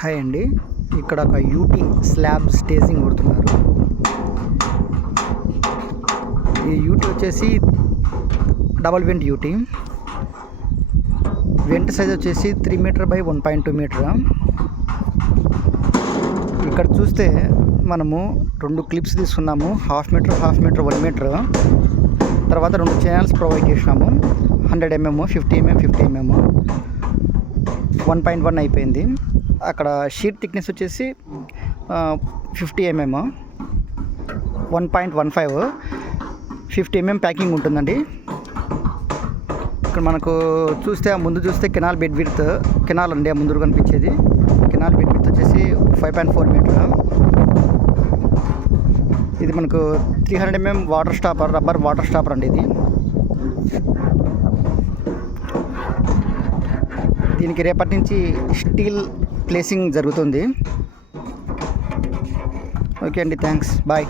Hi అండి. ఇక్కడ ఒక యూటీ స్లాబ్ స్టేజింగ్ కొడుతున్నారు. ఈ యూటీ వచ్చేసి double vent UT. Vent size వచ్చేసి 3 మీటర్ బై 1.2 మీటర్. ఇక్కడ చూస్తే మనము 2 క్లిప్స్ తీసుకున్నాము, హాఫ్ మీటర్ 1 మీటర్. తర్వాత 2 ఛానల్స్ ప్రొవైడ్ చేసినాము, 100 mm 50 mm 50 mm. 1.1 అయిపోయింది. అక్కడ షీట్ థిక్నెస్ వచ్చేసి 50 mm, 1.15 50 mm ప్యాకింగ్ ఉంటుందండి. ఇక్కడ మనకు చూస్తే ముందు చూస్తే కెనాల్ బెడ్ విడ్త్, కెనాల్ అండి ముందు కనిపించేది. కెనాల్ బెడ్ విడ్త్ వచ్చేసి 5.4 మీటర్. ఇది మనకు 300 mm water stopper, rubber water stopper అండి. ఇది దీనికి రేపటి నుంచి స్టీల్ ప్లేసింగ్ జరుగుతుంది. ఓకే అండి, థ్యాంక్స్, బాయ్.